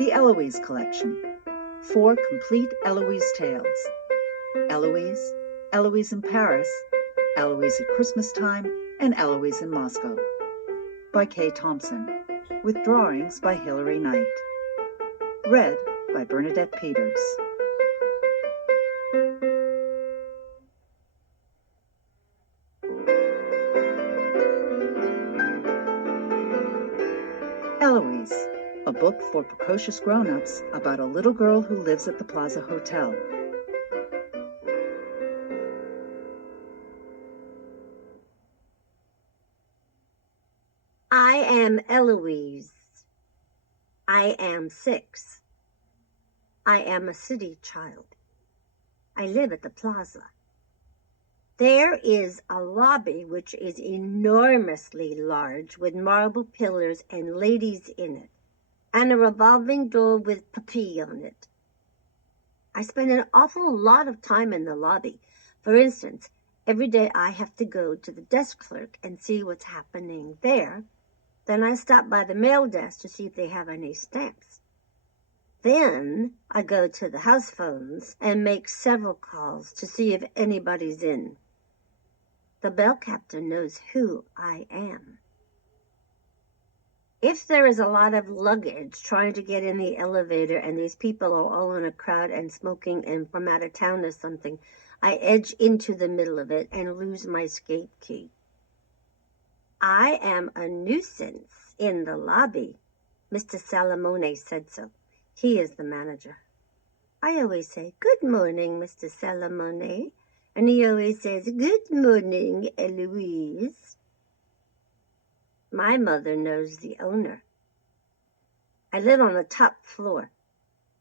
The Eloise Collection. 4 complete Eloise tales. Eloise, Eloise in Paris, Eloise at Christmastime, and Eloise in Moscow. By Kay Thompson. With drawings by Hilary Knight. Read by Bernadette Peters. Eloise, a book for precocious grown-ups about a little girl who lives at the Plaza Hotel. I am Eloise. I am 6. I am a city child. I live at the plaza. There is a lobby which is enormously large with marble pillars and ladies in it, and a revolving door with papier on it. I spend an awful lot of time in the lobby. For instance, every day I have to go to the desk clerk and see what's happening there. Then I stop by the mail desk to see if they have any stamps. Then I go to the house phones and make several calls to see if anybody's in. The bell captain knows who I am. If there is a lot of luggage trying to get in the elevator and these people are all in a crowd and smoking and from out of town or something, I edge into the middle of it and lose my escape key. I am a nuisance in the lobby. Mr. Salamone said so. He is the manager. I always say, "Good morning, Mr. Salamone." And he always says, "Good morning, Eloise." My mother knows the owner. I live on the top floor.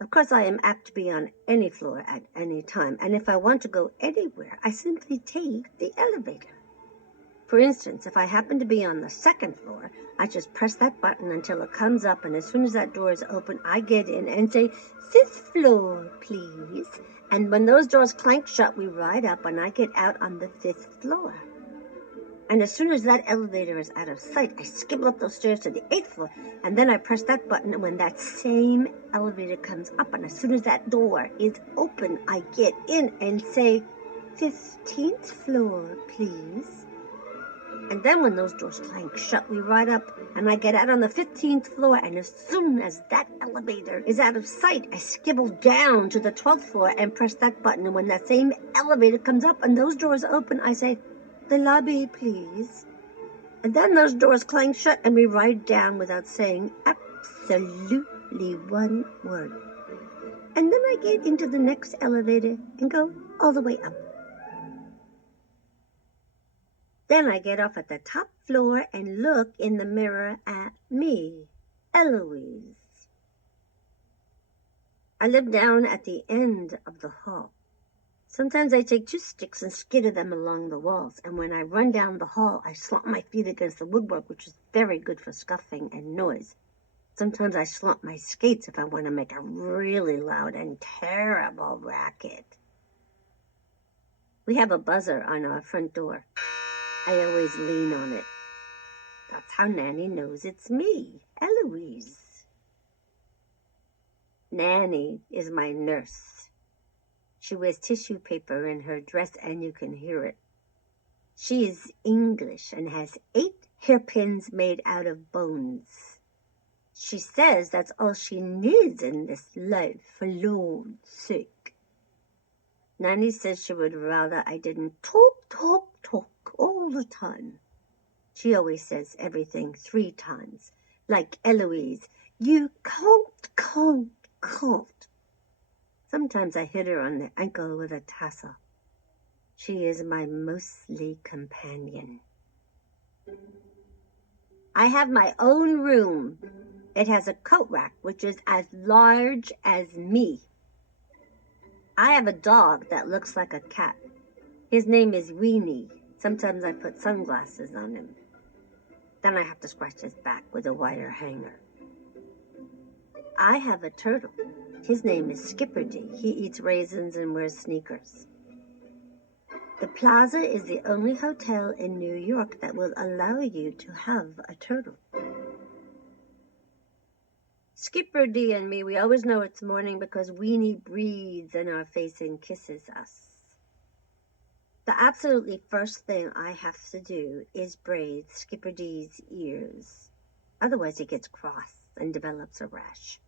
Of course, I am apt to be on any floor at any time. And if I want to go anywhere, I simply take the elevator. For instance, if I happen to be on the 2nd floor, I just press that button until it comes up, and as soon as that door is open, I get in and say, "5th floor, please." And when those doors clank shut, we ride up, and I get out on the 5th floor. And as soon as that elevator is out of sight, I skibble up those stairs to the 8th floor, and then I press that button, and when that same elevator comes up, and as soon as that door is open, I get in and say, "15th floor, please." And then when those doors clank shut, we ride up, and I get out on the 15th floor, and as soon as that elevator is out of sight, I skibble down to the 12th floor and press that button, and when that same elevator comes up and those doors open, I say, "The lobby, please." And then those doors clank shut, and we ride down without saying absolutely one word. And then I get into the next elevator and go all the way up. Then I get off at the top floor and look in the mirror at me, Eloise. I live down at the end of the hall. Sometimes I take 2 sticks and skitter them along the walls, and when I run down the hall, I slump my feet against the woodwork, which is very good for scuffing and noise. Sometimes I slump my skates if I want to make a really loud and terrible racket. We have a buzzer on our front door. I always lean on it. That's how Nanny knows it's me, Eloise. Nanny is my nurse. She wears tissue paper in her dress, and you can hear it. She is English and has 8 hairpins made out of bones. She says that's all she needs in this life, for Lord's sake. Nanny says she would rather I didn't talk all the time. She always says everything 3 times, like Eloise, "You can't. Sometimes I hit her on the ankle with a tassel. She is my mostly companion. I have my own room. It has a coat rack, which is as large as me. I have a dog that looks like a cat. His name is Weenie. Sometimes I put sunglasses on him. Then I have to scratch his back with a wire hanger. I have a turtle. His name is Skipperdy. He eats raisins and wears sneakers. The Plaza is the only hotel in New York that will allow you to have a turtle. Skipper D and me, we always know it's morning because Weenie breathes in our face and kisses us. The absolutely first thing I have to do is braid Skipper D's ears. Otherwise he gets cross and develops a rash.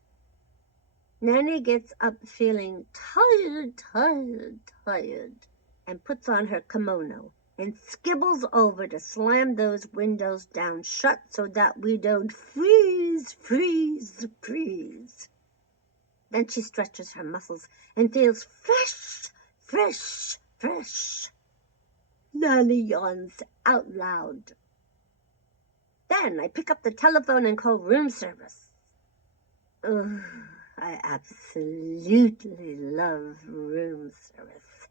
Nanny gets up feeling tired, and puts on her kimono and skibbles over to slam those windows down shut so that we don't freeze. Then she stretches her muscles and feels fresh. Nanny yawns out loud. Then I pick up the telephone and call room service. Ugh, I absolutely love room service.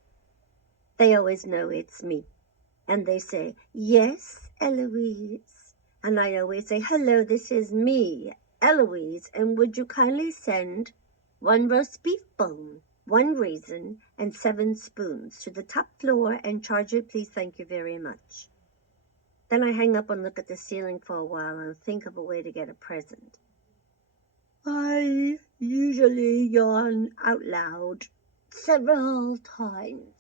They always know it's me. And they say, "Yes, Eloise." And I always say, "Hello, this is me, Eloise, and would you kindly send 1 roast beef bone, 1 raisin, and 7 spoons to the top floor and charge it, please, thank you very much." Then I hang up and look at the ceiling for a while and think of a way to get a present. I usually yawn out loud several times.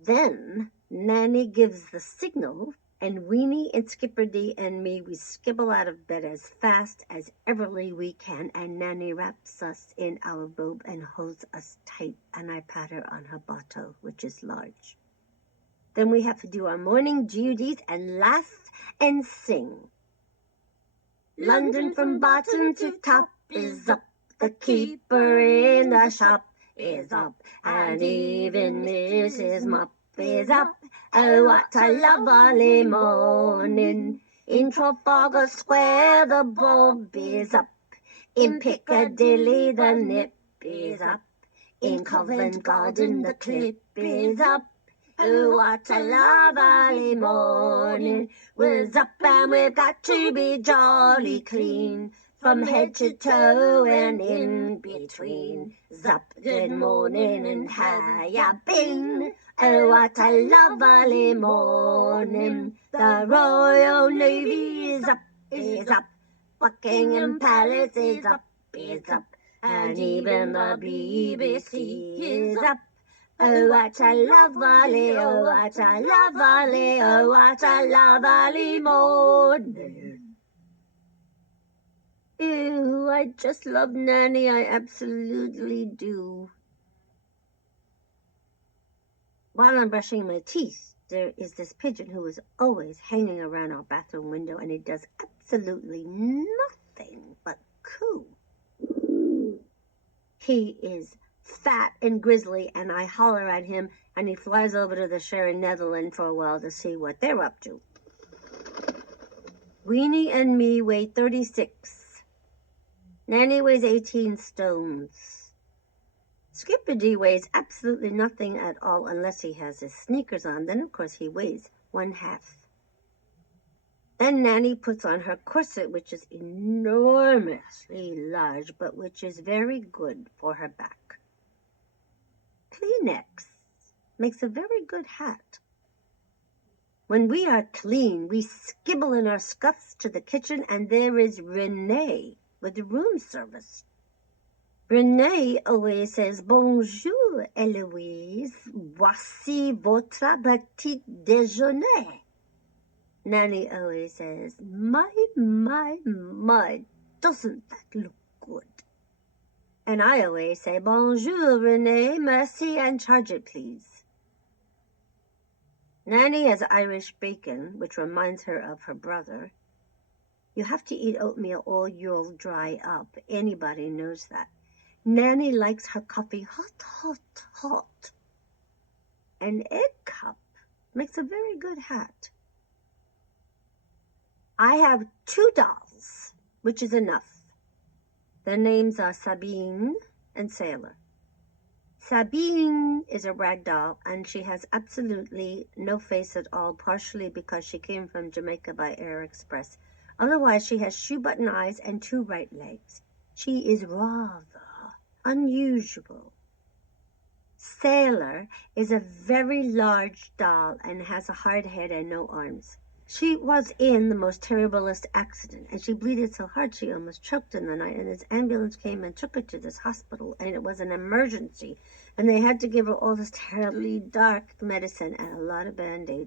Then Nanny gives the signal, and Weenie and Skipper D and me, we skibble out of bed as fast as everly we can, and Nanny wraps us in our robe and holds us tight, and I pat her on her bottle, which is large. Then we have to do our morning duties and laugh and sing. London from bottom to top is up, the keeper in the shop is up, and even Mrs. Mop is up. Oh, what a lovely morning. In Trafalgar Square the bulb is up, in Piccadilly the nip is up, in Covent Garden the clip is up. Oh, what a lovely morning. We're up and we've got to be jolly clean, from head to toe and in between. Zup, good morning and how ya been? Oh, what a lovely morning. The Royal Navy is up. Buckingham Palace is up. And even the BBC is up. Oh, what a lovely, oh, what a lovely, oh, what a lovely morning. Ew, I just love Nanny, I absolutely do. While I'm brushing my teeth, there is this pigeon who is always hanging around our bathroom window, and he does absolutely nothing but coo. He is fat and grizzly, and I holler at him, and he flies over to the Sharon Netherland for a while to see what they're up to. Weenie and me weigh 36. Nanny weighs 18 stones. Skipper D weighs absolutely nothing at all unless he has his sneakers on. Then, of course, he weighs 1/2. Then Nanny puts on her corset, which is enormously large, but which is very good for her back. Kleenex makes a very good hat. When we are clean, we skibble in our scuffs to the kitchen, and there is Renee with the room service. Renee always says, "Bonjour, Eloise. Voici votre petit déjeuner." Nanny always says, my, doesn't that look good? And I always say, "Bonjour, Renee, merci, and charge it, please." Nanny has Irish bacon, which reminds her of her brother. You have to eat oatmeal or you'll dry up. Anybody knows that. Nanny likes her coffee hot. An egg cup makes a very good hat. I have 2 dolls, which is enough. Their names are Sabine and Sailor. Sabine is a rag doll, and she has absolutely no face at all, partially because she came from Jamaica by Air Express. Otherwise, she has shoe-button eyes and 2 right legs. She is rather unusual. Sailor is a very large doll and has a hard head and no arms. She was in the most terriblest accident, and she bleeded so hard she almost choked in the night, and this ambulance came and took her to this hospital, and it was an emergency, and they had to give her all this terribly dark medicine and a lot of Band-Aids.